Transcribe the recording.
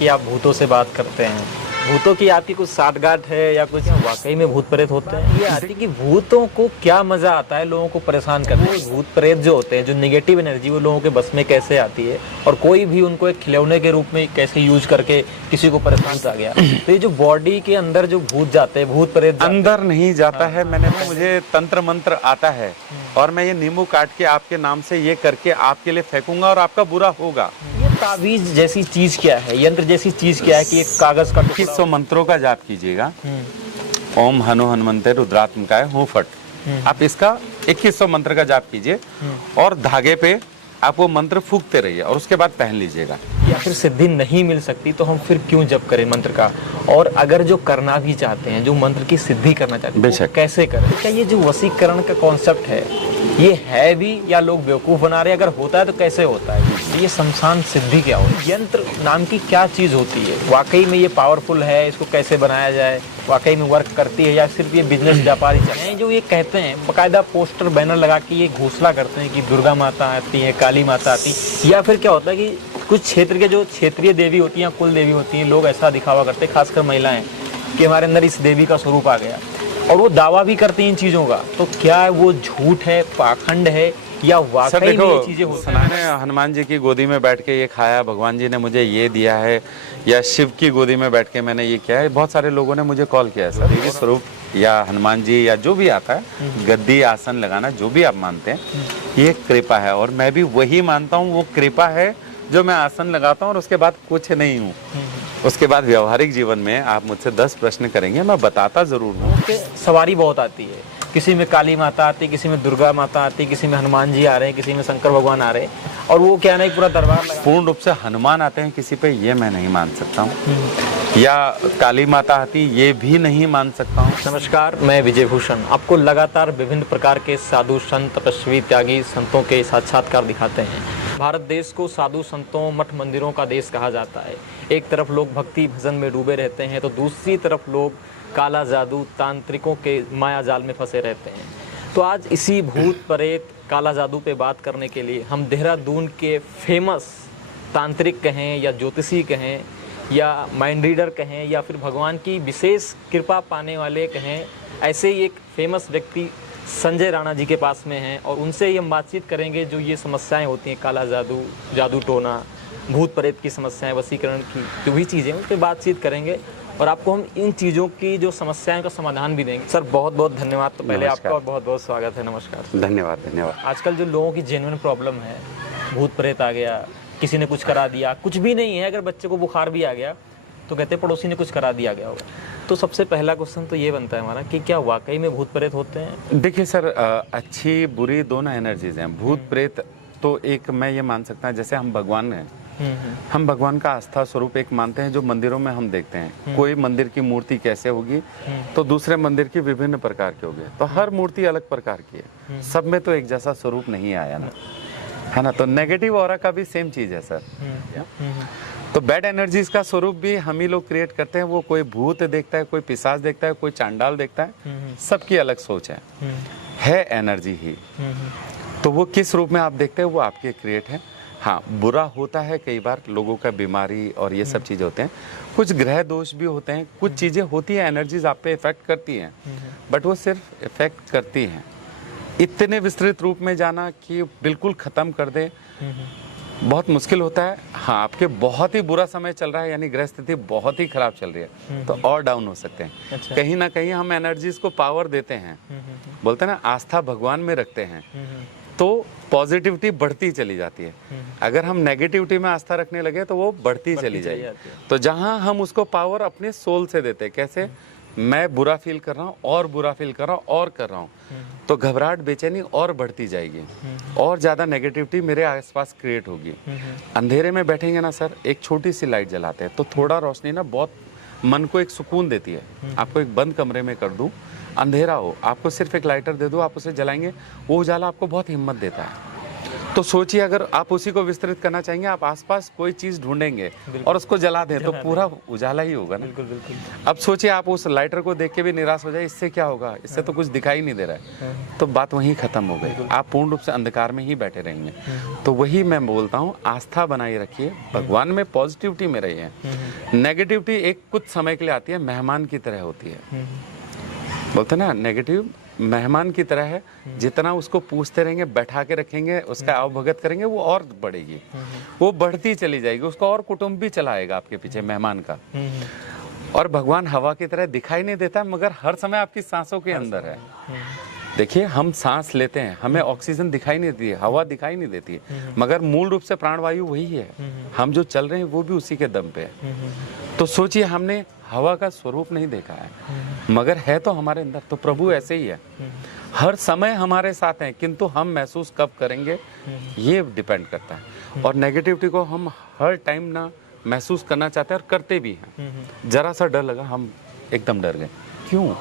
कि आप भूतों से बात करते हैं, भूतों की आपकी कुछ साठगांठ है या कुछ वाकई में भूत प्रेत होते हैं? ये आती कि भूतों को क्या मजा आता है लोगों को परेशान करने में। भूत प्रेत जो होते हैं, जो नेगेटिव एनर्जी, वो लोगों के बस में कैसे आती है और कोई भी उनको एक खिलौने के रूप में कैसे यूज करके किसी को परेशान आ गया। तो ये जो बॉडी के अंदर जो भूत जाते हैं, भूत प्रेत अंदर नहीं जाता है। मुझे तंत्र मंत्र आता है और मैं ये नींबू काट के आपके नाम से ये करके आपके लिए फेंकूंगा और आपका बुरा होगा। ताबीज जैसी चीज क्या है, यंत्र जैसी चीज क्या है कि एक कागज का 2100 मंत्रों का जाप कीजिएगा। ओम हनु हनुमंते रुद्रात्मकाय हूँ फट। आप इसका 2100 मंत्र का जाप कीजिए और धागे पे आप वो मंत्र फूकते रहिए और उसके बाद पहन लीजिएगा। या फिर सिद्धि नहीं मिल सकती तो हम फिर क्यों जप करें मंत्र का? और अगर जो करना भी चाहते हैं, जो मंत्र की सिद्धि करना चाहते हैं, तो कैसे करें? क्या ये जो वशीकरण का कॉन्सेप्ट है, ये है भी या लोग बेवकूफ बना रहे हैं? अगर होता है तो कैसे होता है? ये शमशान सिद्धि क्या होती है? यंत्र नाम की क्या चीज होती है? वाकई में ये पावरफुल है? इसको कैसे बनाया जाए? वाकई में वर्क करती है या सिर्फ ये बिजनेस व्यापार ही चल रहे हैं? जो ये कहते हैं, बाकायदा पोस्टर बैनर लगा के ये घोषणा करते हैं कि दुर्गा माता आती है, काली माता आती, या फिर क्या होता है कि कुछ क्षेत्र के जो क्षेत्रीय देवी होती हैं, कुल देवी होती हैं, लोग ऐसा दिखावा करते हैं, खासकर महिलाएं, कि हमारे अंदर इस देवी का स्वरूप आ गया, और वो दावा भी करती हैं इन चीजों का। तो क्या वो झूठ है, पाखंड है, या वाकई में ये चीजें होती हैं? मैंने हनुमान जी की गोदी में बैठ के ये खाया, भगवान जी ने मुझे ये दिया है, या शिव की गोदी में बैठ के मैंने ये किया है। बहुत सारे लोगों ने मुझे कॉल किया है सर। देवी स्वरूप या हनुमान जी या जो भी आता है, गद्दी आसन लगाना, जो भी आप मानते हैं, ये कृपा है। और मैं भी वही मानता हूँ, वो कृपा है जो मैं आसन लगाता हूँ और उसके बाद कुछ नहीं हूँ। उसके बाद व्यवहारिक जीवन में आप मुझसे 10 प्रश्न करेंगे, मैं बताता जरूर हूँ। सवारी बहुत आती है, किसी में काली माता आती, किसी में दुर्गा माता आती, किसी में हनुमान जी आ रहे हैं, किसी में शंकर भगवान आ रहे हैं, और वो क्या नहीं पूरा दरबार लगा। पूर्ण रूप से हनुमान आते हैं किसी पे, ये मैं नहीं मान सकता हूँ, या काली माता आती, ये भी नहीं मान सकता हूँ। नमस्कार, मैं विजय भूषण आपको लगातार विभिन्न प्रकार के साधु संत, तपस्वी, त्यागी संतों के साक्षात्कार दिखाते हैं। भारत देश को साधु संतों, मठ मंदिरों का देश कहा जाता है। एक तरफ लोग भक्ति भजन में डूबे रहते हैं, तो दूसरी तरफ लोग काला जादू, तांत्रिकों के माया जाल में फंसे रहते हैं। तो आज इसी भूत प्रेत, काला जादू पे बात करने के लिए हम देहरादून के फेमस तांत्रिक कहें या ज्योतिषी कहें या माइंड रीडर कहें या फिर भगवान की विशेष कृपा पाने वाले कहें, ऐसे ही एक फेमस व्यक्ति संजय राणा जी के पास में हैं, और उनसे ही हम बातचीत करेंगे। जो ये समस्याएं होती हैं, काला जादू, जादू टोना, भूत प्रेत की समस्याएं, वशीकरण की जो भी चीज़ें, उन पर बातचीत करेंगे और आपको हम इन चीज़ों की जो समस्याओं का समाधान भी देंगे। सर बहुत बहुत धन्यवाद। तो पहले आपका बहुत बहुत स्वागत है। नमस्कार। धन्यवाद धन्यवाद। आजकल जो लोगों की जेन्युइन प्रॉब्लम है, भूत प्रेत आ गया, किसी ने कुछ करा दिया, कुछ भी नहीं है, अगर बच्चे को बुखार भी आ गया तो कहते हैं पड़ोसी ने कुछ करा दिया गया होगा। तो सबसे पहला क्वेश्चन तो ये बनता है हमारा कि क्या वाकई में भूत प्रेत होते हैं? देखिए सर, अच्छी बुरी दोनों एनर्जीज हैं। भूत प्रेत तो एक मैं ये मान सकता हूँ, जैसे हम भगवान हैं, हम भगवान का आस्था स्वरूप एक मानते हैं, जो मंदिरों में हम देखते हैं। कोई मंदिर की मूर्ति कैसे होगी तो दूसरे मंदिर की विभिन्न प्रकार की होगी, तो हर मूर्ति अलग प्रकार की है, सब में तो एक जैसा स्वरूप नहीं आया ना, है ना। तो नेगेटिव ऑरा का भी सेम चीज है सर। तो बैड एनर्जीज का स्वरूप भी हम ही लोग क्रिएट करते हैं। वो कोई भूत देखता है, कोई पिशाच देखता है, कोई चांडाल देखता है, सबकी अलग सोच है एनर्जी ही। तो वो किस रूप में आप देखते हैं, वो आपके क्रिएट है। हाँ, बुरा होता है कई बार, लोगों का बीमारी और ये सब चीज़ें होते हैं, कुछ ग्रह दोष भी होते हैं, कुछ चीज़ें होती हैं, एनर्जीज आप पे इफेक्ट करती हैं, बट वो सिर्फ इफेक्ट करती हैं। इतने विस्तृत रूप में जाना कि बिल्कुल ख़त्म कर दे, बहुत मुश्किल होता है। हाँ, आपके बहुत ही बुरा समय चल रहा है, यानी ग्रह स्थिति बहुत ही खराब चल रही है, तो और डाउन हो सकते हैं। अच्छा। कहीं ना कहीं हम एनर्जीज को पावर देते हैं, बोलते हैं ना, आस्था भगवान में रखते हैं, तो पॉजिटिविटी बढ़ती चली जाती है। अगर हम नेगेटिविटी में आस्था रखने लगे तो वो बढ़ती चली जाएगी। तो जहां हम उसको पावर अपने सोल से देते हैं, कैसे, मैं बुरा फील कर रहा हूँ और बुरा फील कर रहा हूँ और कर रहा हूँ, तो घबराहट, बेचैनी और बढ़ती जाएगी, और ज्यादा नेगेटिविटी मेरे आसपास क्रिएट होगी। अंधेरे में बैठेंगे ना सर, एक छोटी सी लाइट जलाते हैं तो थोड़ा रोशनी ना बहुत मन को एक सुकून देती है। आपको एक बंद कमरे में कर दूं, अंधेरा हो, आपको सिर्फ एक लाइटर दे दो, आप उसे जलाएंगे, वो उजाला आपको बहुत हिम्मत देता है। तो सोचिए अगर आप उसी को विस्तृत करना चाहेंगे, आप आसपास कोई चीज ढूंढेंगे और उसको जला दें तो पूरा उजाला ही होगा ना। बिल्कुल बिल्कुल। अब सोचिए आप उस लाइटर को देख के भी निराश हो जाए, इससे क्या होगा, इससे तो कुछ दिखाई नहीं दे रहा है, तो बात वहीं खत्म हो गई, आप पूर्ण रूप से अंधकार में ही बैठे रहेंगे। तो वही मैं बोलता हूँ, आस्था बनाए रखिए, भगवान में पॉजिटिविटी में रहिए। नेगेटिविटी एक कुछ समय के लिए आती है, मेहमान की तरह होती है। बोलते ना नेगेटिव मेहमान की तरह है, जितना उसको पूछते रहेंगे, बैठा के रखेंगे, उसका अवभगत करेंगे, वो और बढ़ेगी, वो बढ़ती चली जाएगी, उसका और कुटुंब भी चलाएगा आपके पीछे मेहमान का। और भगवान हवा की तरह दिखाई नहीं देता, मगर हर समय आपकी सांसों के अंदर है। देखिए हम सांस लेते हैं, हमें ऑक्सीजन दिखाई नहीं देती है, हवा दिखाई नहीं देती है, मगर मूल रूप से प्राणवायु वही है। हम जो चल रहे हैं वो भी उसी के दम पे है। तो सोचिए हमने हवा का स्वरूप नहीं देखा है, मगर है तो हमारे अंदर। तो प्रभु ऐसे ही है, हर समय हमारे साथ हैं, किंतु हम महसूस कब करेंगे ये डिपेंड करता है। और नेगेटिविटी को हम हर टाइम ना महसूस करना चाहते हैं और करते भी हैं। जरा सा डर लगा, हम एकदम डर गए, क्यों?